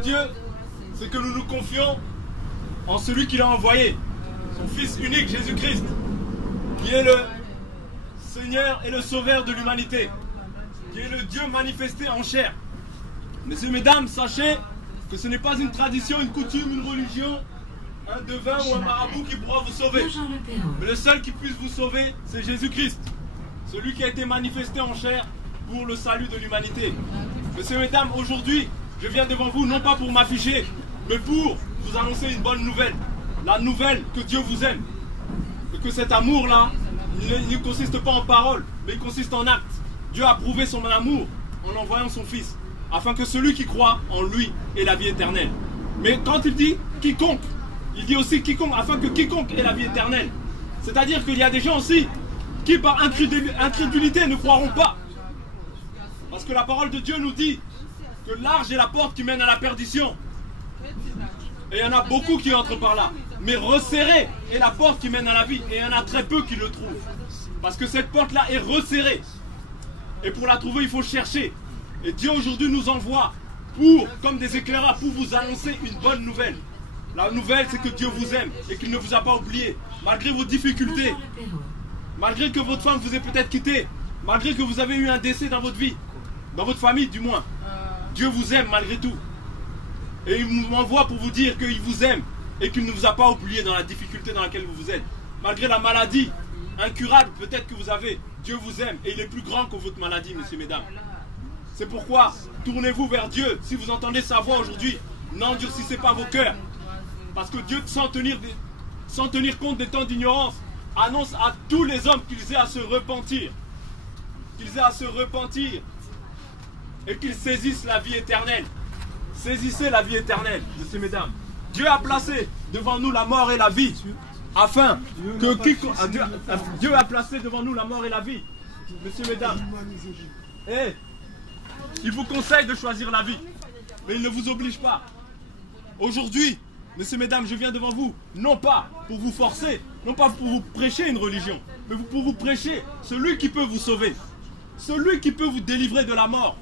Dieu, c'est que nous nous confions en celui qu'il a envoyé, son Fils unique, Jésus-Christ, qui est le Seigneur et le Sauveur de l'humanité, qui est le Dieu manifesté en chair. Messieurs, mesdames, sachez que ce n'est pas une tradition, une coutume, une religion, un devin ou un marabout qui pourra vous sauver. Mais le seul qui puisse vous sauver, c'est Jésus-Christ, celui qui a été manifesté en chair pour le salut de l'humanité. Messieurs, mesdames, aujourd'hui, je viens devant vous non pas pour m'afficher, mais pour vous annoncer une bonne nouvelle. La nouvelle que Dieu vous aime. Et que cet amour-là, il ne consiste pas en paroles, mais il consiste en actes. Dieu a prouvé son amour en envoyant son Fils, afin que celui qui croit en lui ait la vie éternelle. Mais quand il dit quiconque, il dit aussi quiconque, afin que quiconque ait la vie éternelle. C'est-à-dire qu'il y a des gens aussi qui par incrédulité ne croiront pas. Parce que la parole de Dieu nous dit que large est la porte qui mène à la perdition. Et il y en a beaucoup qui entrent par là. Mais resserrée est la porte qui mène à la vie. Et il y en a très peu qui le trouvent. Parce que cette porte-là est resserrée. Et pour la trouver, il faut chercher. Et Dieu aujourd'hui nous envoie comme des éclaireurs, pour vous annoncer une bonne nouvelle. La nouvelle, c'est que Dieu vous aime et qu'il ne vous a pas oublié. Malgré vos difficultés, malgré que votre femme vous ait peut-être quitté, malgré que vous avez eu un décès dans votre vie, dans votre famille du moins, Dieu vous aime malgré tout. Et il m'envoie pour vous dire qu'il vous aime et qu'il ne vous a pas oublié dans la difficulté dans laquelle vous êtes. Malgré la maladie incurable peut-être que vous avez, Dieu vous aime et il est plus grand que votre maladie, messieurs, mesdames. C'est pourquoi tournez-vous vers Dieu. Si vous entendez sa voix aujourd'hui, n'endurcissez pas vos cœurs. Parce que Dieu, sans tenir compte des temps d'ignorance, annonce à tous les hommes qu'ils aient à se repentir. Qu'ils aient à se repentir. Et qu'ils saisissent la vie éternelle. Saisissez la vie éternelle, messieurs, mesdames. Dieu a placé devant nous la mort et la vie. Afin que Dieu a placé devant nous la mort et la vie. Messieurs, mesdames. Et il vous conseille de choisir la vie. Mais il ne vous oblige pas. Aujourd'hui, messieurs, mesdames, je viens devant vous, non pas pour vous forcer, non pas pour vous prêcher une religion, mais pour vous prêcher celui qui peut vous sauver. Celui qui peut vous délivrer de la mort.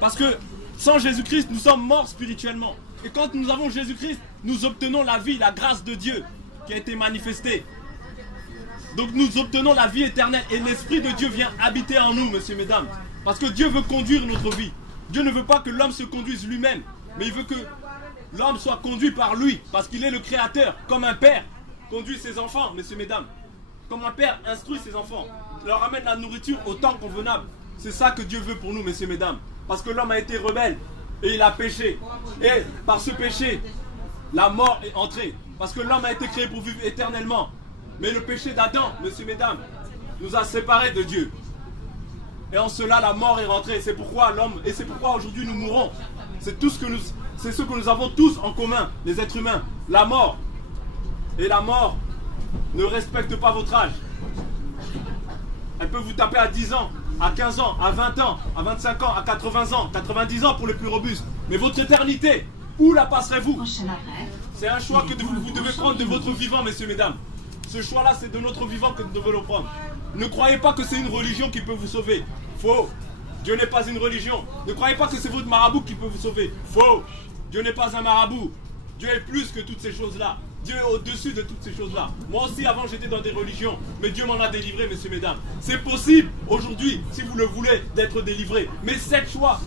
Parce que sans Jésus-Christ, nous sommes morts spirituellement. Et quand nous avons Jésus-Christ, nous obtenons la vie, la grâce de Dieu qui a été manifestée. Donc nous obtenons la vie éternelle et l'Esprit de Dieu vient habiter en nous, messieurs, mesdames. Parce que Dieu veut conduire notre vie. Dieu ne veut pas que l'homme se conduise lui-même, mais il veut que l'homme soit conduit par lui, parce qu'il est le créateur, comme un père conduit ses enfants, messieurs, mesdames. Comme un père instruit ses enfants, leur amène la nourriture au temps convenable. C'est ça que Dieu veut pour nous, messieurs, mesdames. Parce que l'homme a été rebelle et il a péché. Et par ce péché, la mort est entrée. Parce que l'homme a été créé pour vivre éternellement. Mais le péché d'Adam, messieurs, mesdames, nous a séparés de Dieu. Et en cela, la mort est rentrée. C'est pourquoi l'homme, et c'est pourquoi aujourd'hui nous mourons. C'est tout ce que nous avons tous en commun, les êtres humains. La mort. Et la mort ne respecte pas votre âge. Elle peut vous taper à 10 ans, à 15 ans, à 20 ans, à 25 ans, à 80 ans, 90 ans pour les plus robustes. Mais votre éternité, où la passerez-vous? C'est un choix que vous devez prendre de votre vivant, messieurs, mesdames. Ce choix-là, c'est de notre vivant que nous devons le prendre. Ne croyez pas que c'est une religion qui peut vous sauver. Faux. Dieu n'est pas une religion. Ne croyez pas que c'est votre marabout qui peut vous sauver. Faux. Dieu n'est pas un marabout. Dieu est plus que toutes ces choses-là. Dieu est au-dessus de toutes ces choses-là. Moi aussi, avant, j'étais dans des religions. Mais Dieu m'en a délivré, messieurs, mesdames. C'est possible, aujourd'hui, si vous le voulez, d'être délivré. Mais ce choix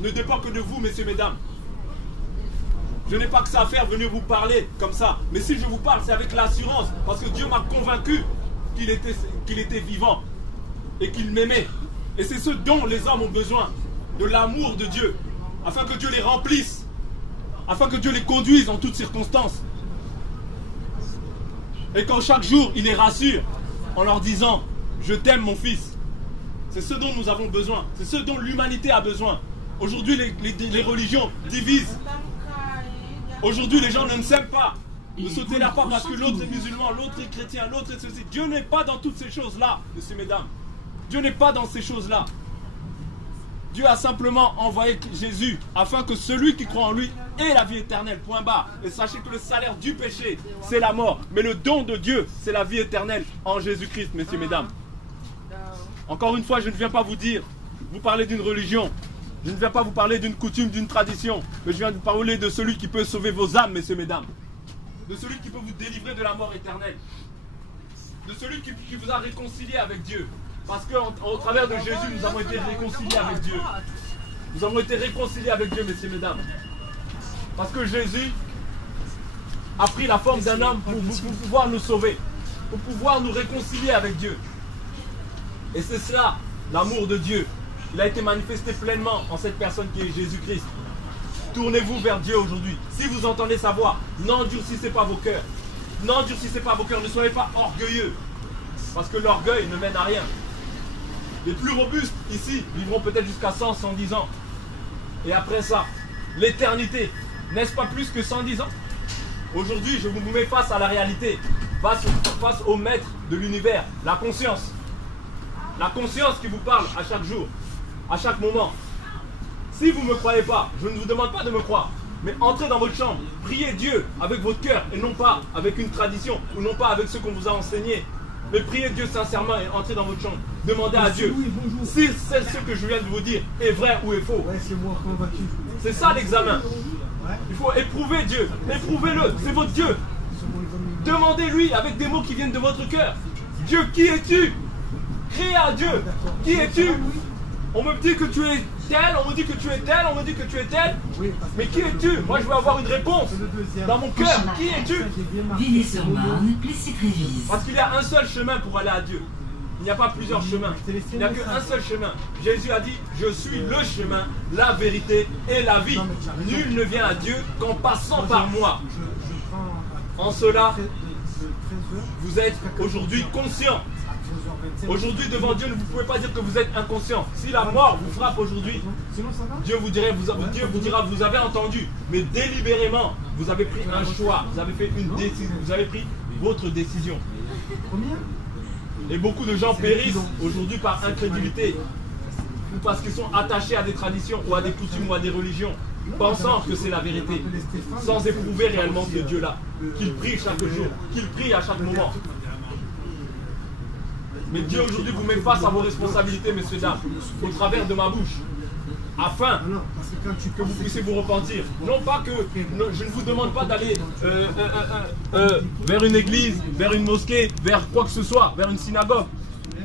ne dépend que de vous, messieurs, mesdames. Je n'ai pas que ça à faire, venir vous parler comme ça. Mais si je vous parle, c'est avec l'assurance. Parce que Dieu m'a convaincu qu'il était vivant. Et qu'il m'aimait. Et c'est ce dont les hommes ont besoin. De l'amour de Dieu. Afin que Dieu les remplisse. Afin que Dieu les conduise en toutes circonstances. Et qu'en chaque jour, il les rassure. En leur disant, je t'aime mon fils. C'est ce dont nous avons besoin. C'est ce dont l'humanité a besoin. Aujourd'hui, les religions divisent. Aujourd'hui, les gens ne s'aiment pas. Ne se tolèrent pas parce que l'autre est musulman, l'autre est chrétien, l'autre est ceci. Dieu n'est pas dans toutes ces choses-là, messieurs, mesdames. Dieu n'est pas dans ces choses-là. Dieu a simplement envoyé Jésus afin que celui qui croit en lui ait la vie éternelle, point barre. Et sachez que le salaire du péché, c'est la mort. Mais le don de Dieu, c'est la vie éternelle en Jésus-Christ, messieurs, mesdames. Encore une fois, je ne viens pas vous parler d'une religion. Je ne viens pas vous parler d'une coutume, d'une tradition, mais je viens de parler de celui qui peut sauver vos âmes, messieurs, mesdames. De celui qui peut vous délivrer de la mort éternelle. De celui qui vous a réconcilié avec Dieu. Parce qu'au travers de Jésus, nous avons été réconciliés avec Dieu. Nous avons été réconciliés avec Dieu, messieurs, mesdames. Parce que Jésus a pris la forme d'un homme pour pouvoir nous sauver, pour pouvoir nous réconcilier avec Dieu. Et c'est cela, l'amour de Dieu. Il a été manifesté pleinement en cette personne qui est Jésus-Christ. Tournez-vous vers Dieu aujourd'hui. Si vous entendez sa voix, n'endurcissez pas vos cœurs. N'endurcissez pas vos cœurs, ne soyez pas orgueilleux. Parce que l'orgueil ne mène à rien. Les plus robustes ici vivront peut-être jusqu'à 100, 110 ans. Et après ça, l'éternité, n'est-ce pas plus que 110 ans? Aujourd'hui, je vous mets face à la réalité, face au maître de l'univers, la conscience. La conscience qui vous parle à chaque jour, à chaque moment. Si vous ne me croyez pas, je ne vous demande pas de me croire, mais entrez dans votre chambre, priez Dieu avec votre cœur et non pas avec une tradition ou non pas avec ce qu'on vous a enseigné. Mais priez Dieu sincèrement et entrez dans votre chambre. Demandez à Dieu si c'est ce que je viens de vous dire est vrai ou est faux. C'est ça l'examen. Il faut éprouver Dieu. Éprouvez-le. C'est votre Dieu. Demandez-lui avec des mots qui viennent de votre cœur. Dieu, qui es-tu? Criez à Dieu. Qui es-tu? On me dit que tu es tel, on me dit que tu es tel, on me dit que tu es tel. Mais qui es-tu? Moi, je veux avoir une réponse dans mon cœur. Qui es-tu? Villiers-sur-Marne, Plessis-Trévise. Parce qu'il y a un seul chemin pour aller à Dieu. Il n'y a pas plusieurs chemins. Il n'y a qu'un seul chemin. Jésus a dit, je suis le chemin, la vérité et la vie. Nul ne vient à Dieu qu'en passant par moi. En cela, vous êtes aujourd'hui conscient. Aujourd'hui, devant Dieu, vous ne pouvez pas dire que vous êtes inconscient. Si la mort vous frappe aujourd'hui, Dieu vous dira, vous avez entendu, mais délibérément, vous avez pris un choix, vous avez fait une décision, vous avez pris votre décision. Et beaucoup de gens périssent aujourd'hui par incrédulité, ou parce qu'ils sont attachés à des traditions, ou à des coutumes, ou à des religions, pensant que c'est la vérité, sans éprouver réellement ce Dieu-là, qu'il prie chaque jour, qu'il prie à chaque moment. Mais Dieu aujourd'hui vous met face à vos responsabilités, messieurs, dames, au travers de ma bouche, afin que vous puissiez vous repentir. Non pas que, je ne vous demande pas d'aller vers une église, vers une mosquée, vers quoi que ce soit, vers une synagogue,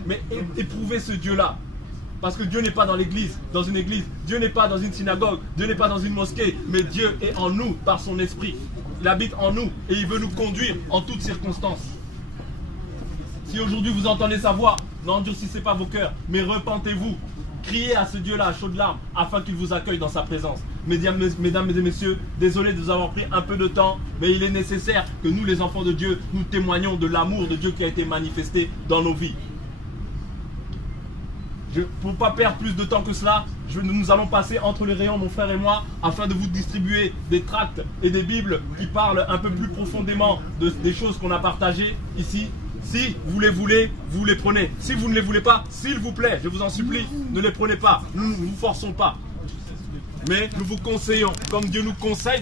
mais éprouvez ce Dieu-là. Parce que Dieu n'est pas dans l'église, dans une église, Dieu n'est pas dans une synagogue, Dieu n'est pas dans une mosquée, mais Dieu est en nous par son esprit. Il habite en nous et il veut nous conduire en toutes circonstances. Si aujourd'hui vous entendez sa voix, n'endurcissez pas vos cœurs, mais repentez-vous. Criez à ce Dieu-là à chaudes larmes afin qu'il vous accueille dans sa présence. Mesdames et messieurs, désolé de vous avoir pris un peu de temps, mais il est nécessaire que nous, les enfants de Dieu, nous témoignons de l'amour de Dieu qui a été manifesté dans nos vies. Pour ne pas perdre plus de temps que cela, nous allons passer entre les rayons, mon frère et moi, afin de vous distribuer des tracts et des Bibles qui parlent un peu plus profondément des choses qu'on a partagées ici. Si vous les voulez, vous les prenez. Si vous ne les voulez pas, s'il vous plaît, je vous en supplie, ne les prenez pas. Nous ne vous forçons pas. Mais nous vous conseillons, comme Dieu nous conseille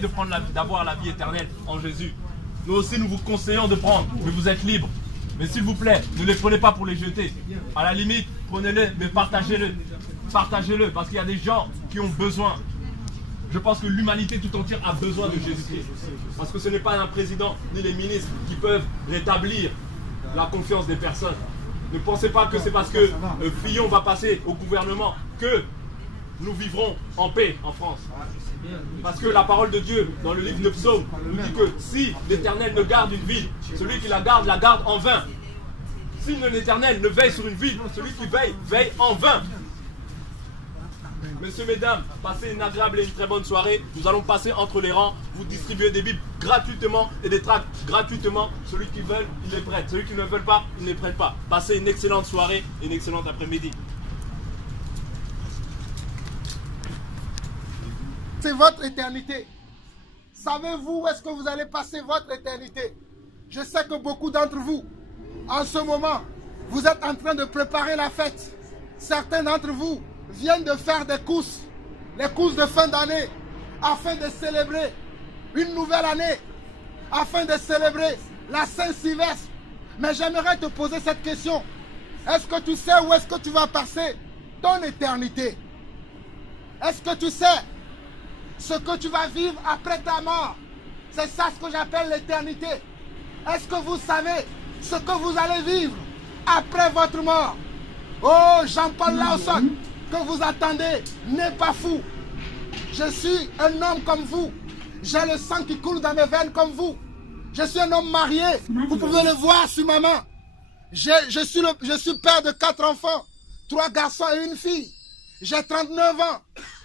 d'avoir la vie éternelle en Jésus. Nous aussi, nous vous conseillons de prendre, mais vous êtes libres. Mais s'il vous plaît, ne les prenez pas pour les jeter. À la limite, prenez-les, mais partagez-le. Partagez-le, parce qu'il y a des gens qui ont besoin. Je pense que l'humanité tout entière a besoin de Jésus-Christ. Parce que ce n'est pas un président ni les ministres qui peuvent rétablir la confiance des personnes. Ne pensez pas que c'est parce que Fillon va passer au gouvernement que nous vivrons en paix en France. Parce que la parole de Dieu, dans le livre de Psaume, nous dit que si l'Éternel ne garde une ville, celui qui la garde en vain. Si l'Éternel ne veille sur une ville, celui qui veille, veille en vain. Messieurs, mesdames, passez une agréable et une très bonne soirée. Nous allons passer entre les rangs, vous distribuer des Bibles gratuitement et des tracts gratuitement. Celui qui veut, il les prête. Celui qui ne veut pas, il ne les prête pas. Passez une excellente soirée et une excellente après-midi. C'est votre éternité. Savez-vous où est-ce que vous allez passer votre éternité? Je sais que beaucoup d'entre vous, en ce moment, vous êtes en train de préparer la fête. Certains d'entre vous viennent de faire des courses, les courses de fin d'année, afin de célébrer une nouvelle année, afin de célébrer la Saint-Sylvestre. Mais j'aimerais te poser cette question. Est-ce que tu sais où est-ce que tu vas passer ton éternité? Est-ce que tu sais ce que tu vas vivre après ta mort? C'est ça ce que j'appelle l'éternité. Est-ce que vous savez ce que vous allez vivre après votre mort? Oh, Jean-Paul Lawson, que vous attendez, n'est pas fou. Je suis un homme comme vous. J'ai le sang qui coule dans mes veines comme vous. Je suis un homme marié. Vous pouvez le voir sur ma main. Je suis père de 4 enfants, 3 garçons et une fille. J'ai 39 ans.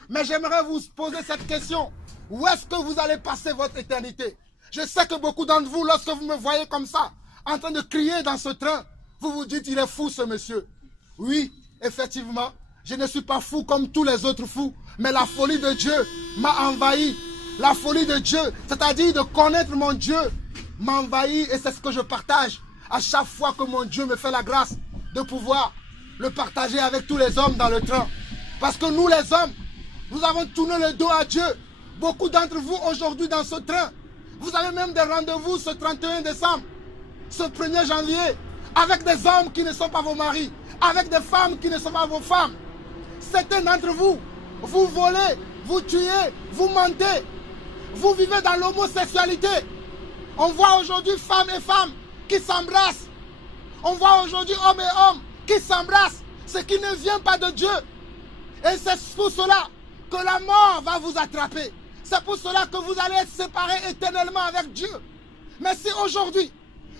Mais j'aimerais vous poser cette question. Où est-ce que vous allez passer votre éternité? Je sais que beaucoup d'entre vous, lorsque vous me voyez comme ça, en train de crier dans ce train, vous vous dites, il est fou ce monsieur. Oui, effectivement, je ne suis pas fou comme tous les autres fous, mais la folie de Dieu m'a envahi. La folie de Dieu, c'est-à-dire de connaître mon Dieu, m'a envahi et c'est ce que je partage à chaque fois que mon Dieu me fait la grâce de pouvoir le partager avec tous les hommes dans le train. Parce que nous les hommes, nous avons tourné le dos à Dieu. Beaucoup d'entre vous aujourd'hui dans ce train, vous avez même des rendez-vous ce 31 décembre, ce 1er janvier, avec des hommes qui ne sont pas vos maris, avec des femmes qui ne sont pas vos femmes. Certains d'entre vous, vous volez, vous tuez, vous mentez, vous vivez dans l'homosexualité. On voit aujourd'hui femmes et femmes qui s'embrassent. On voit aujourd'hui hommes et hommes qui s'embrassent, ce qui ne vient pas de Dieu. Et c'est pour cela que la mort va vous attraper. C'est pour cela que vous allez être séparés éternellement avec Dieu. Mais si aujourd'hui,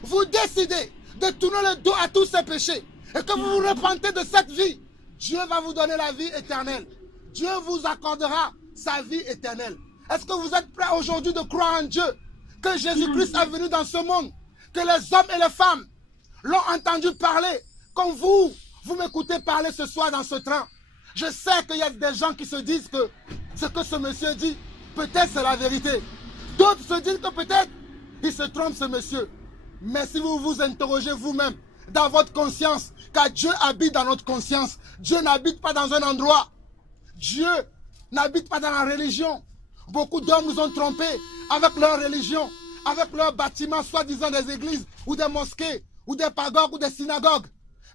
vous décidez de tourner le dos à tous ces péchés et que vous vous repentez de cette vie, Dieu va vous donner la vie éternelle. Dieu vous accordera sa vie éternelle. Est-ce que vous êtes prêts aujourd'hui de croire en Dieu, que Jésus-Christ est venu dans ce monde, que les hommes et les femmes l'ont entendu parler, comme vous m'écoutez parler ce soir dans ce train? Je sais qu'il y a des gens qui se disent que ce que ce monsieur dit, peut-être c'est la vérité. D'autres se disent que peut-être il se trompe ce monsieur. Mais si vous vous interrogez vous-même dans votre conscience, car Dieu habite dans notre conscience, Dieu n'habite pas dans un endroit. Dieu n'habite pas dans la religion. Beaucoup d'hommes nous ont trompés avec leur religion, avec leurs bâtiments, soi-disant des églises, ou des mosquées, ou des pagodes, ou des synagogues.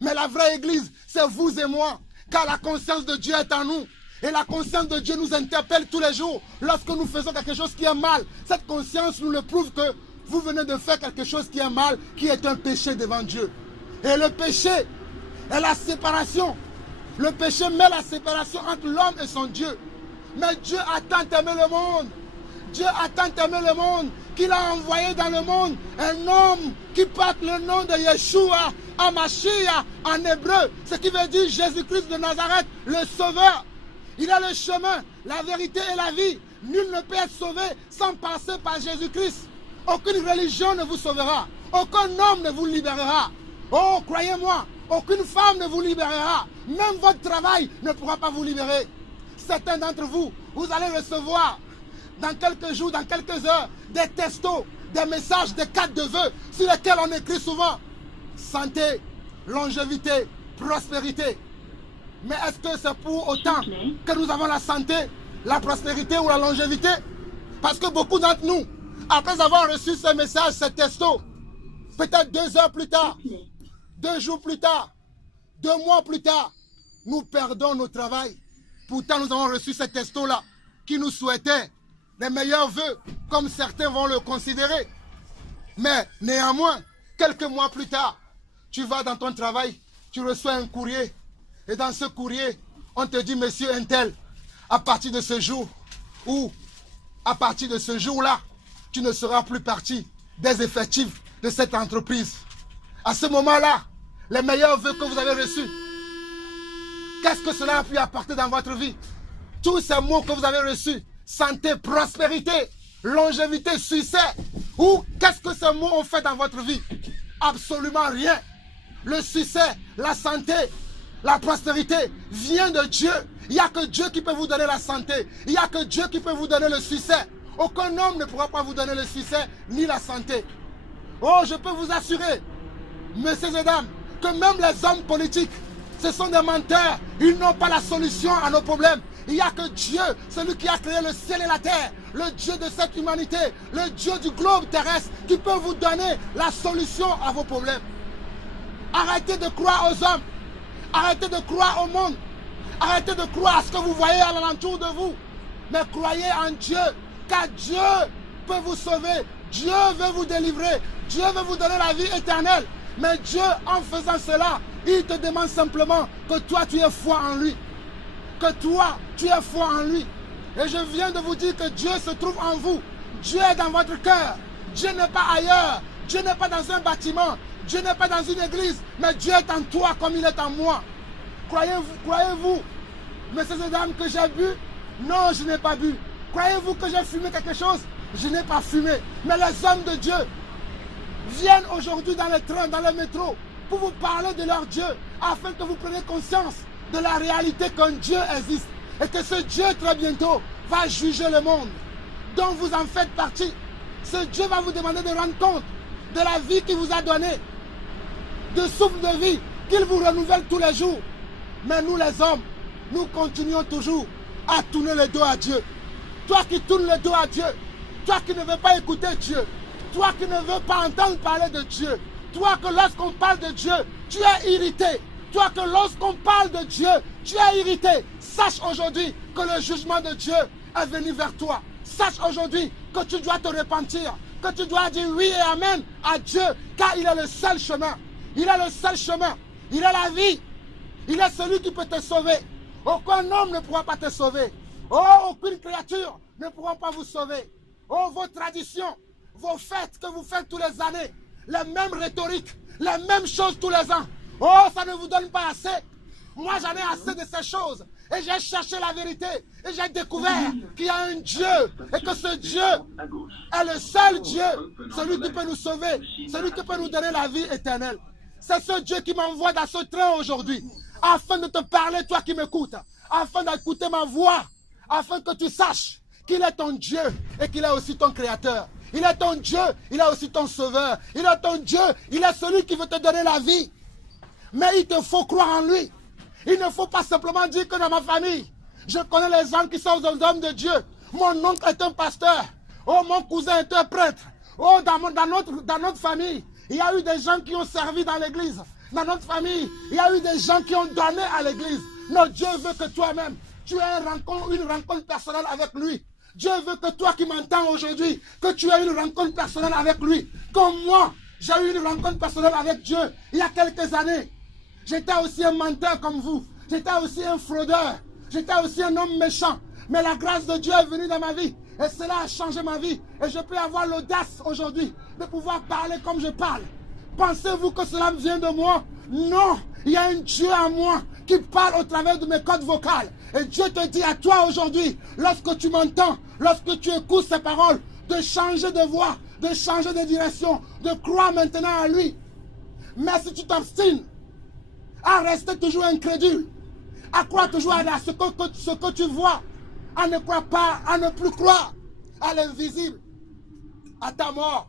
Mais la vraie église, c'est vous et moi, car la conscience de Dieu est en nous. Et la conscience de Dieu nous interpelle tous les jours. Lorsque nous faisons quelque chose qui est mal, cette conscience nous le prouve que vous venez de faire quelque chose qui est mal, qui est un péché devant Dieu. Et le péché est la séparation. Le péché met la séparation entre l'homme et son Dieu. Mais Dieu a tant aimé le monde. Dieu a tant aimé le monde qu'il a envoyé dans le monde un homme qui porte le nom de Yeshua, Hamashiach en hébreu, ce qui veut dire Jésus-Christ de Nazareth, le Sauveur. Il est le chemin, la vérité et la vie. Nul ne peut être sauvé sans passer par Jésus-Christ. Aucune religion ne vous sauvera. Aucun homme ne vous libérera. Oh, croyez-moi, aucune femme ne vous libérera. Même votre travail ne pourra pas vous libérer. Certains d'entre vous, vous allez recevoir dans quelques jours, dans quelques heures, des textos, des messages, des cartes de vœux sur lesquels on écrit souvent santé, longévité, prospérité. Mais est-ce que c'est pour autant que nous avons la santé, la prospérité ou la longévité? Parce que beaucoup d'entre nous, après avoir reçu ces messages, ces textos, peut-être 2 heures plus tard, 2 jours plus tard, 2 mois plus tard, nous perdons nos travail. Pourtant, nous avons reçu ces textos-là qui nous souhaitaient les meilleurs vœux, comme certains vont le considérer. Mais néanmoins, quelques mois plus tard, tu vas dans ton travail, tu reçois un courrier. Et dans ce courrier, on te dit, monsieur Intel, à partir de ce jour, ou à partir de ce jour-là, tu ne seras plus partie des effectifs de cette entreprise. À ce moment-là, les meilleurs vœux que vous avez reçus, qu'est-ce que cela a pu apporter dans votre vie? Tous ces mots que vous avez reçus, santé, prospérité, longévité, succès, ou qu'est-ce que ces mots ont fait dans votre vie? Absolument rien. Le succès, la santé, la prospérité vient de Dieu. Il n'y a que Dieu qui peut vous donner la santé. Il n'y a que Dieu qui peut vous donner le succès. Aucun homme ne pourra pas vous donner le succès ni la santé. Oh, je peux vous assurer, messieurs et dames, que même les hommes politiques, ce sont des menteurs. Ils n'ont pas la solution à nos problèmes. Il n'y a que Dieu, celui qui a créé le ciel et la terre, le Dieu de cette humanité, le Dieu du globe terrestre, qui peut vous donner la solution à vos problèmes. Arrêtez de croire aux hommes. Arrêtez de croire au monde. Arrêtez de croire à ce que vous voyez à l'alentour de vous. Mais croyez en Dieu, car Dieu peut vous sauver. Dieu veut vous délivrer. Dieu veut vous donner la vie éternelle. Mais Dieu, en faisant cela, il te demande simplement que toi, tu aies foi en lui. Que toi, tu aies foi en lui. Et je viens de vous dire que Dieu se trouve en vous. Dieu est dans votre cœur. Dieu n'est pas ailleurs. Dieu n'est pas dans un bâtiment. Dieu n'est pas dans une église. Mais Dieu est en toi comme il est en moi. Croyez-vous, messieurs et dames, que j'ai bu? Non, je n'ai pas bu. Croyez-vous que j'ai fumé quelque chose? Je n'ai pas fumé. Mais les hommes de Dieu viennent aujourd'hui dans les trains, dans le métro, pour vous parler de leur Dieu, afin que vous preniez conscience de la réalité qu'un Dieu existe. Et que ce Dieu, très bientôt, va juger le monde, dont vous en faites partie. Ce Dieu va vous demander de rendre compte de la vie qu'il vous a donnée, de souffle de vie qu'il vous renouvelle tous les jours. Mais nous les hommes, nous continuons toujours à tourner le dos à Dieu. Toi qui tournes le dos à Dieu, toi qui ne veux pas écouter Dieu, toi qui ne veux pas entendre parler de Dieu, toi que lorsqu'on parle de Dieu, tu es irrité, toi que lorsqu'on parle de Dieu, tu es irrité, sache aujourd'hui que le jugement de Dieu est venu vers toi. Sache aujourd'hui que tu dois te repentir, que tu dois dire oui et amen à Dieu, car il est le seul chemin. Il est le seul chemin. Il est la vie. Il est celui qui peut te sauver. Aucun homme ne pourra pas te sauver. Oh, aucune créature ne pourra pas vous sauver. Oh, vos traditions, vos fêtes que vous faites tous les années, les mêmes rhétoriques, les mêmes choses tous les ans. Oh, ça ne vous donne pas assez. Moi, j'en ai assez de ces choses. Et j'ai cherché la vérité. Et j'ai découvert qu'il y a un Dieu. Et que ce Dieu est le seul Dieu. Celui qui peut nous sauver. Celui qui peut nous donner la vie éternelle. C'est ce Dieu qui m'envoie dans ce train aujourd'hui. Afin de te parler, toi qui m'écoutes. Afin d'écouter ma voix. Afin que tu saches qu'il est ton Dieu. Et qu'il est aussi ton créateur. Il est ton Dieu. Il est aussi ton sauveur. Il est ton Dieu. Il est celui qui veut te donner la vie. Mais il te faut croire en lui. Il ne faut pas simplement dire que dans ma famille, je connais les gens qui sont des hommes de Dieu. Mon oncle est un pasteur. Oh, mon cousin est un prêtre. Oh, dans notre famille, il y a eu des gens qui ont servi dans l'église. Dans notre famille, il y a eu des gens qui ont donné à l'église. Non, Dieu veut que toi-même, tu aies une rencontre personnelle avec lui. Dieu veut que toi qui m'entends aujourd'hui, que tu aies une rencontre personnelle avec lui. Comme moi, j'ai eu une rencontre personnelle avec Dieu il y a quelques années. J'étais aussi un menteur comme vous. J'étais aussi un fraudeur. J'étais aussi un homme méchant. Mais la grâce de Dieu est venue dans ma vie. Et cela a changé ma vie. Et je peux avoir l'audace aujourd'hui de pouvoir parler comme je parle. Pensez-vous que cela vient de moi? Non. Il y a un Dieu en moi qui parle au travers de mes cordes vocales. Et Dieu te dit à toi aujourd'hui, lorsque tu m'entends, lorsque tu écoutes ces paroles, de changer de voix, de changer de direction, de croire maintenant à lui. Mais si tu t'obstines à rester toujours incrédule, à croire toujours à ce que tu vois, à ne croire pas, à ne plus croire à l'invisible, à ta mort,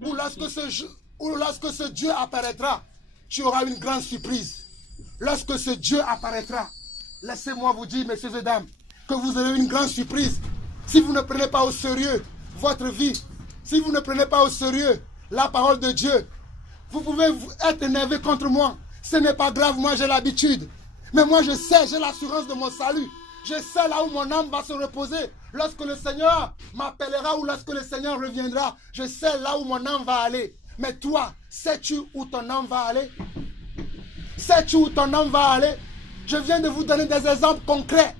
ou lorsque ce Dieu apparaîtra, tu auras une grande surprise. Lorsque ce Dieu apparaîtra, laissez-moi vous dire, messieurs et dames, que vous aurez une grande surprise. Si vous ne prenez pas au sérieux votre vie, si vous ne prenez pas au sérieux la parole de Dieu, vous pouvez être énervé contre moi. Ce n'est pas grave, moi j'ai l'habitude. Mais moi je sais, j'ai l'assurance de mon salut. Je sais là où mon âme va se reposer. Lorsque le Seigneur m'appellera ou lorsque le Seigneur reviendra, je sais là où mon âme va aller. Mais toi, sais-tu où ton âme va aller? Sais-tu où ton âme va aller? Je viens de vous donner des exemples concrets.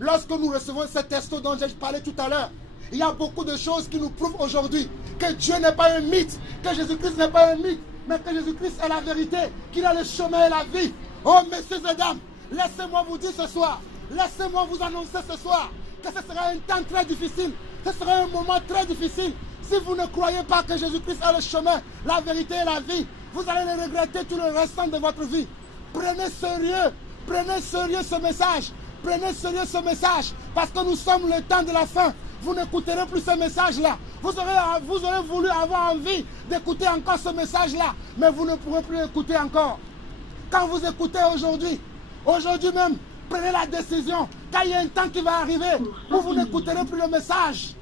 Lorsque nous recevons ce texte dont j'ai parlé tout à l'heure, il y a beaucoup de choses qui nous prouvent aujourd'hui que Dieu n'est pas un mythe, que Jésus-Christ n'est pas un mythe, mais que Jésus-Christ est la vérité, qu'il a le chemin et la vie. Oh, messieurs et dames, laissez-moi vous dire ce soir, laissez-moi vous annoncer ce soir que ce sera un temps très difficile, ce sera un moment très difficile. Si vous ne croyez pas que Jésus-Christ est le chemin, la vérité et la vie, vous allez le regretter tout le restant de votre vie. Prenez sérieux ce message. Prenez sérieux ce message, parce que nous sommes le temps de la fin. Vous n'écouterez plus ce message-là. Vous aurez voulu avoir envie d'écouter encore ce message-là, mais vous ne pourrez plus écouter encore. Quand vous écoutez aujourd'hui même, prenez la décision, car il y a un temps qui va arriver où vous n'écouterez plus le message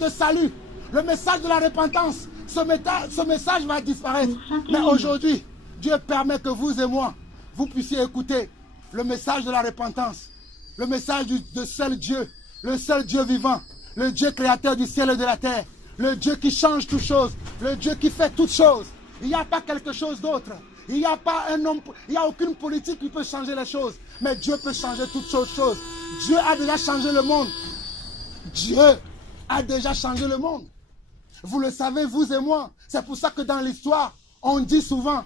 de salut, le message de la repentance. Ce message va disparaître. Mais aujourd'hui, Dieu permet que vous et moi, vous puissiez écouter le message de la repentance, le message de seul Dieu, le seul Dieu vivant, le Dieu créateur du ciel et de la terre, le Dieu qui change toutes choses, le Dieu qui fait toutes choses. Il n'y a pas quelque chose d'autre. Il n'y a pas un homme, il n'y a aucune politique qui peut changer les choses. Mais Dieu peut changer toutes choses. Dieu a déjà changé le monde. Dieu a déjà changé le monde. Vous le savez, vous et moi. C'est pour ça que dans l'histoire, on dit souvent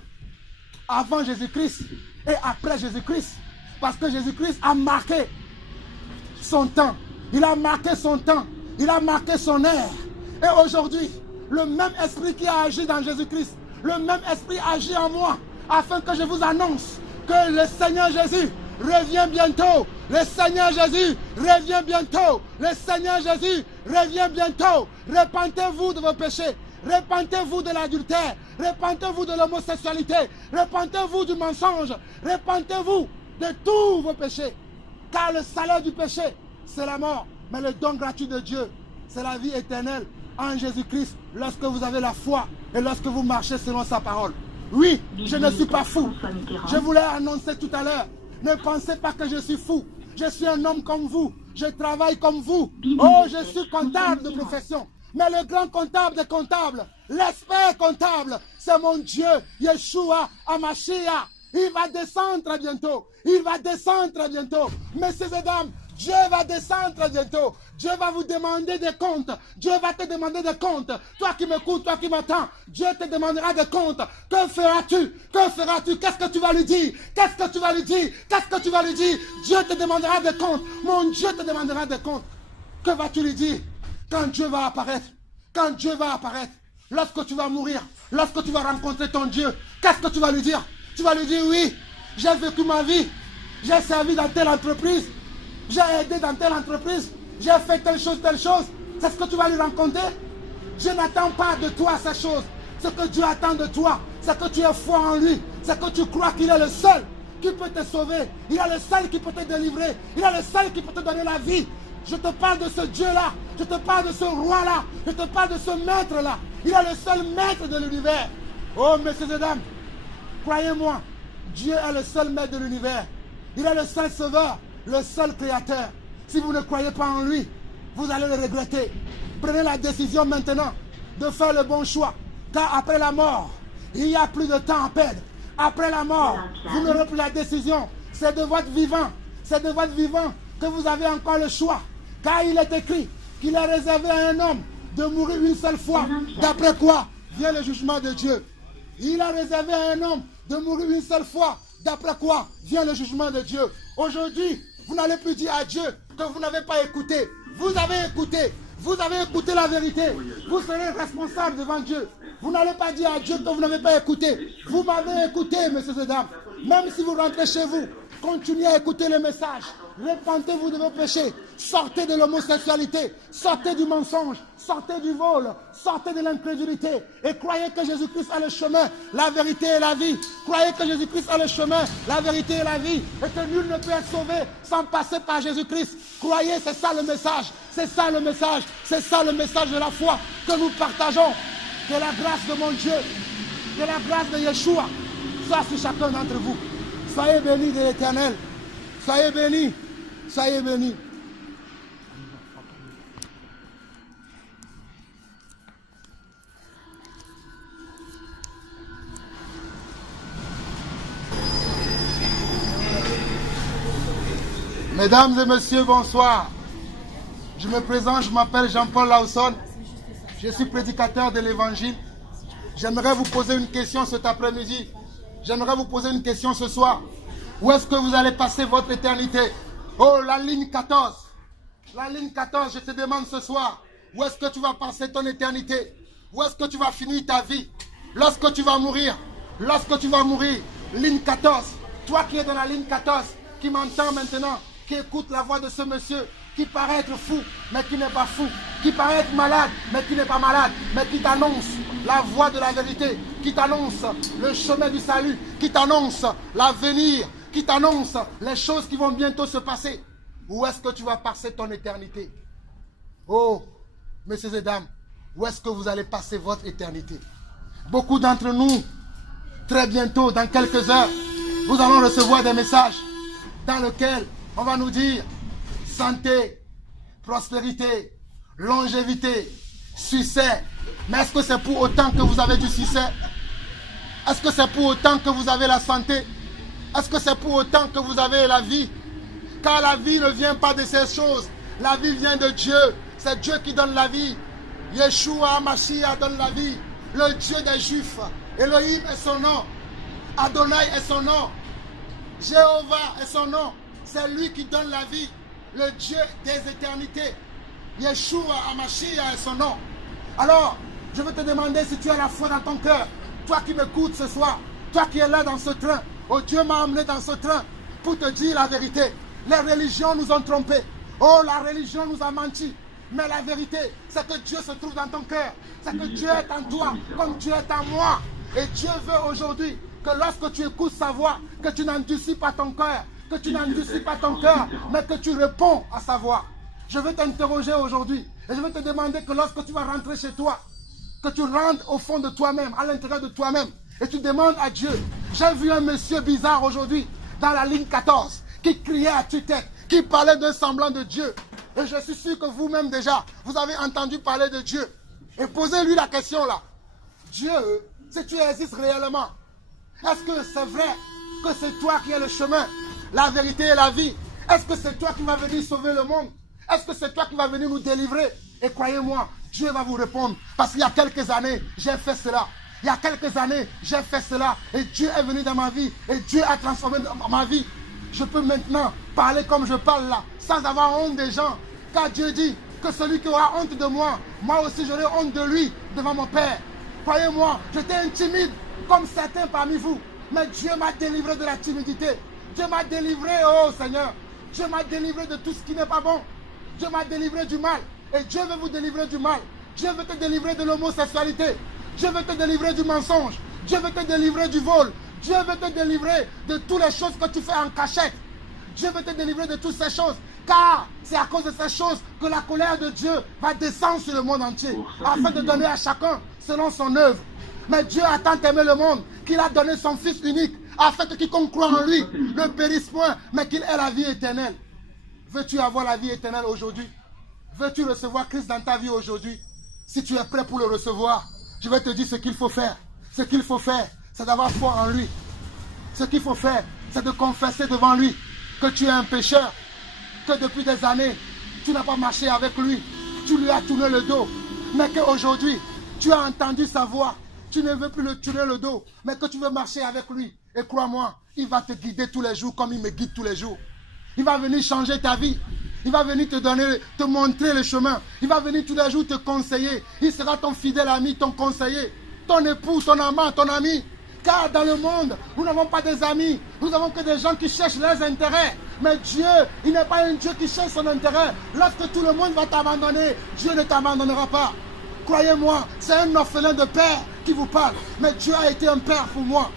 avant Jésus-Christ et après Jésus-Christ. Parce que Jésus-Christ a marqué son temps. Il a marqué son temps. Il a marqué son ère. Et aujourd'hui, le même esprit qui a agi dans Jésus-Christ, le même esprit agit en moi, afin que je vous annonce que le Seigneur Jésus revient bientôt. Le Seigneur Jésus revient bientôt. Le Seigneur Jésus revient bientôt. Repentez-vous de vos péchés. Repentez-vous de l'adultère. Repentez-vous de l'homosexualité. Repentez-vous du mensonge. Repentez-vous de tous vos péchés. Car le salaire du péché, c'est la mort. Mais le don gratuit de Dieu, c'est la vie éternelle en Jésus-Christ lorsque vous avez la foi et lorsque vous marchez selon sa parole. Oui, je ne suis pas fou. Je vous l'ai annoncé tout à l'heure. Ne pensez pas que je suis fou. Je suis un homme comme vous. Je travaille comme vous. Oh, je suis comptable de profession. Mais le grand comptable des comptables, l'expert comptable, c'est mon Dieu, Yeshua Hamashiach. Il va descendre très bientôt. Il va descendre très bientôt. Messieurs et dames, Dieu va descendre très bientôt. Dieu va vous demander des comptes. Dieu va te demander des comptes. Toi qui m'écoutes, toi qui m'attends, Dieu te demandera des comptes. Que feras-tu? Que feras-tu? Qu'est-ce que tu vas lui dire? Qu'est-ce que tu vas lui dire? Qu'est-ce que tu vas lui dire? Dieu te demandera des comptes. Mon Dieu te demandera des comptes. Que vas-tu lui dire quand Dieu va apparaître? Quand Dieu va apparaître, lorsque tu vas mourir, lorsque tu vas rencontrer ton Dieu, qu'est-ce que tu vas lui dire? Tu vas lui dire, oui, j'ai vécu ma vie, j'ai servi dans telle entreprise, j'ai aidé dans telle entreprise, j'ai fait telle chose. C'est ce que tu vas lui raconter? Je n'attends pas de toi ces choses. Ce que Dieu attend de toi, c'est que tu aies foi en lui. C'est que tu crois qu'il est le seul qui peut te sauver. Il est le seul qui peut te délivrer. Il est le seul qui peut te donner la vie. Je te parle de ce Dieu-là. Je te parle de ce roi-là. Je te parle de ce maître-là. Il est le seul maître de l'univers. Oh, messieurs et dames, croyez-moi, Dieu est le seul maître de l'univers. Il est le seul sauveur, le seul créateur. Si vous ne croyez pas en lui, vous allez le regretter. Prenez la décision maintenant de faire le bon choix. Car après la mort, il n'y a plus de temps à perdre. Après la mort, vous n'aurez plus la décision. C'est de votre vivant. C'est de votre vivant que vous avez encore le choix. Car il est écrit qu'il est réservé à un homme de mourir une seule fois. D'après quoi vient le jugement de Dieu. Il a réservé à un homme de mourir une seule fois. D'après quoi vient le jugement de Dieu. Aujourd'hui, vous n'allez plus dire à Dieu que vous n'avez pas écouté. Vous avez écouté. Vous avez écouté la vérité. Vous serez responsable devant Dieu. Vous n'allez pas dire à Dieu que vous n'avez pas écouté. Vous m'avez écouté, messieurs et dames. Même si vous rentrez chez vous, continuez à écouter le message. Repentez-vous de vos péchés. Sortez de l'homosexualité. Sortez du mensonge. Sortez du vol. Sortez de l'incrédulité. Et croyez que Jésus-Christ a le chemin, la vérité et la vie. Croyez que Jésus-Christ a le chemin, la vérité et la vie. Et que nul ne peut être sauvé sans passer par Jésus-Christ. Croyez, c'est ça le message. C'est ça le message. C'est ça le message de la foi que nous partageons. Que la grâce de mon Dieu, que la grâce de Yeshua soit sur chacun d'entre vous. Soyez bénis de l'Éternel. Soyez bénis. Soyez bénis. Mesdames et messieurs, bonsoir. Je me présente, je m'appelle Jean-Paul Lawson. Je suis prédicateur de l'évangile. J'aimerais vous poser une question cet après-midi. J'aimerais vous poser une question ce soir. Où est-ce que vous allez passer votre éternité? Oh, la ligne 14. La ligne 14, je te demande ce soir. Où est-ce que tu vas passer ton éternité? Où est-ce que tu vas finir ta vie? Lorsque tu vas mourir. Lorsque tu vas mourir. Ligne 14. Toi qui es dans la ligne 14, qui m'entends maintenant, qui écoute la voix de ce monsieur, qui paraît être fou, mais qui n'est pas fou, qui paraît être malade, mais qui n'est pas malade, mais qui t'annonce la voie de la vérité, qui t'annonce le chemin du salut, qui t'annonce l'avenir, qui t'annonce les choses qui vont bientôt se passer. Où est-ce que tu vas passer ton éternité? Oh, messieurs et dames, où est-ce que vous allez passer votre éternité? Beaucoup d'entre nous, très bientôt, dans quelques heures, nous allons recevoir des messages dans lesquels on va nous dire santé, prospérité, longévité, succès. Mais est-ce que c'est pour autant que vous avez du succès? Est-ce que c'est pour autant que vous avez la santé? Est-ce que c'est pour autant que vous avez la vie? Car la vie ne vient pas de ces choses. La vie vient de Dieu. C'est Dieu qui donne la vie. Yeshua Mashiach donne la vie. Le Dieu des Juifs. Elohim est son nom. Adonai est son nom. Jéhovah est son nom. C'est lui qui donne la vie. Le Dieu des éternités. Yeshua Mashiach est son nom. Alors, je veux te demander si tu as la foi dans ton cœur. Toi qui m'écoutes ce soir. Toi qui es là dans ce train. Oh, Dieu m'a amené dans ce train pour te dire la vérité. Les religions nous ont trompés. Oh, la religion nous a menti. Mais la vérité, c'est que Dieu se trouve dans ton cœur. C'est que Dieu est en toi, comme Dieu est en moi. Et Dieu veut aujourd'hui que lorsque tu écoutes sa voix, que tu n'endurcis pas ton cœur, que tu n'endurcis pas ton cœur, mais que tu réponds à sa voix. Je veux t'interroger aujourd'hui. Et je veux te demander que lorsque tu vas rentrer chez toi, que tu rentres au fond de toi-même, à l'intérieur de toi-même, et tu demandes à Dieu. J'ai vu un monsieur bizarre aujourd'hui, dans la ligne 14, qui criait à tue-tête, qui parlait d'un semblant de Dieu. Et je suis sûr que vous-même déjà, vous avez entendu parler de Dieu. Et posez-lui la question là. Dieu, si tu existes réellement, est-ce que c'est vrai que c'est toi qui es le chemin, la vérité et la vie? Est-ce que c'est toi qui vas venir sauver le monde? Est-ce que c'est toi qui vas venir nous délivrer? Et croyez-moi, Dieu va vous répondre. Parce qu'il y a quelques années, j'ai fait cela. Il y a quelques années, j'ai fait cela. Et Dieu est venu dans ma vie. Et Dieu a transformé ma vie. Je peux maintenant parler comme je parle là, sans avoir honte des gens. Car Dieu dit que celui qui aura honte de moi, moi aussi j'aurai honte de lui devant mon Père. Croyez-moi, j'étais intimide comme certains parmi vous. Mais Dieu m'a délivré de la timidité. Dieu m'a délivré, oh Seigneur. Dieu m'a délivré de tout ce qui n'est pas bon. Dieu m'a délivré du mal. Et Dieu veut vous délivrer du mal. Dieu veut te délivrer de l'homosexualité. Dieu veut te délivrer du mensonge. Dieu veut te délivrer du vol. Dieu veut te délivrer de toutes les choses que tu fais en cachette. Dieu veut te délivrer de toutes ces choses. Car c'est à cause de ces choses que la colère de Dieu va descendre sur le monde entier. Afin de donner à chacun selon son œuvre. Mais Dieu a tant aimé le monde qu'il a donné son Fils unique. Afin que quiconque croit en lui ne périsse point, mais qu'il ait la vie éternelle. Veux-tu avoir la vie éternelle aujourd'hui? Veux-tu recevoir Christ dans ta vie aujourd'hui? Si tu es prêt pour le recevoir, je vais te dire ce qu'il faut faire. Ce qu'il faut faire, c'est d'avoir foi en lui. Ce qu'il faut faire, c'est de confesser devant lui que tu es un pécheur, que depuis des années, tu n'as pas marché avec lui, tu lui as tourné le dos, mais qu'aujourd'hui, tu as entendu sa voix, tu ne veux plus le tourner le dos, mais que tu veux marcher avec lui. Et crois-moi, il va te guider tous les jours comme il me guide tous les jours. Il va venir changer ta vie. Il va venir te montrer le chemin. Il va venir tous les jours te conseiller. Il sera ton fidèle ami, ton conseiller, ton époux, ton amant, ton ami. Car dans le monde, nous n'avons pas des amis. Nous n'avons que des gens qui cherchent leurs intérêts. Mais Dieu, il n'est pas un Dieu qui cherche son intérêt. Lorsque tout le monde va t'abandonner, Dieu ne t'abandonnera pas. Croyez-moi, c'est un orphelin de père qui vous parle. Mais Dieu a été un père pour moi.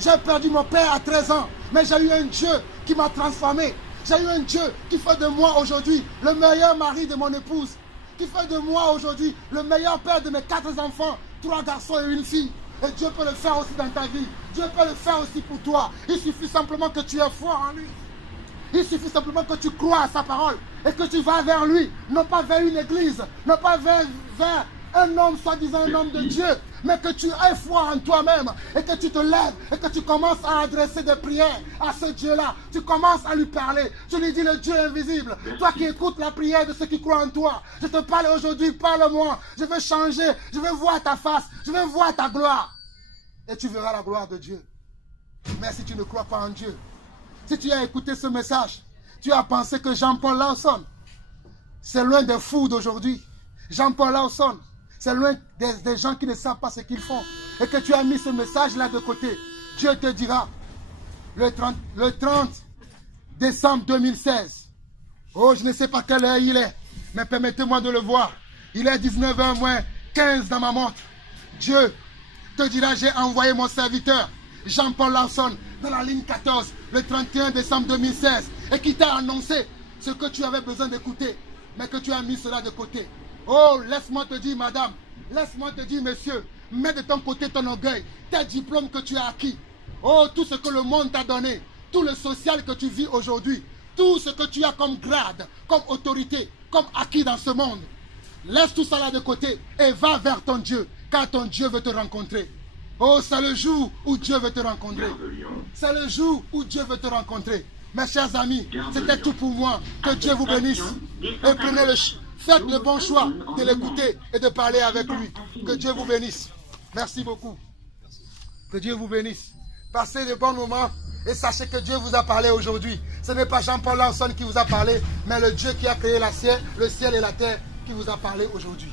J'ai perdu mon père à 13 ans. Mais j'ai eu un Dieu qui m'a transformé. J'ai eu un Dieu qui fait de moi aujourd'hui le meilleur mari de mon épouse. Qui fait de moi aujourd'hui le meilleur père de mes 4 enfants, 3 garçons et une fille. Et Dieu peut le faire aussi dans ta vie. Dieu peut le faire aussi pour toi. Il suffit simplement que tu aies foi en lui. Il suffit simplement que tu crois à sa parole. Et que tu vas vers lui. Non pas vers une église. Non pas vers un homme, soi-disant un homme de Dieu. Mais que tu aies foi en toi-même. Et que tu te lèves. Et que tu commences à adresser des prières à ce Dieu-là. Tu commences à lui parler. Tu lui dis le Dieu invisible. Toi qui écoutes la prière de ceux qui croient en toi. Je te parle aujourd'hui. Parle-moi. Je veux changer. Je veux voir ta face. Je veux voir ta gloire. Et tu verras la gloire de Dieu. Mais si tu ne crois pas en Dieu. Si tu as écouté ce message. Tu as pensé que Jean-Paul Lawson. C'est l'un des fous d'aujourd'hui. Jean-Paul Lawson. C'est loin des gens qui ne savent pas ce qu'ils font. Et que tu as mis ce message-là de côté. Dieu te dira, le 30 décembre 2016. Oh, je ne sais pas quelle heure il est. Mais permettez-moi de le voir. Il est 19h moins 15 dans ma montre. Dieu te dira, j'ai envoyé mon serviteur, Jean-Paul Lawson, dans la ligne 14, le 31 décembre 2016. Et qui t'a annoncé ce que tu avais besoin d'écouter. Mais que tu as mis cela de côté. Oh, laisse-moi te dire, madame, laisse-moi te dire, monsieur, mets de ton côté ton orgueil, tes diplômes que tu as acquis. Oh, tout ce que le monde t'a donné, tout le social que tu vis aujourd'hui, tout ce que tu as comme grade, comme autorité, comme acquis dans ce monde, laisse tout ça là de côté et va vers ton Dieu, car ton Dieu veut te rencontrer. Oh, c'est le jour où Dieu veut te rencontrer. C'est le jour où Dieu veut te rencontrer. Mes chers amis, c'était tout pour moi. Que Dieu vous bénisse. Et faites le bon choix de l'écouter et de parler avec lui. Que Dieu vous bénisse. Merci beaucoup. Que Dieu vous bénisse. Passez de bons moments et sachez que Dieu vous a parlé aujourd'hui. Ce n'est pas Jean-Paul Lanson qui vous a parlé, mais le Dieu qui a créé le ciel et la terre qui vous a parlé aujourd'hui.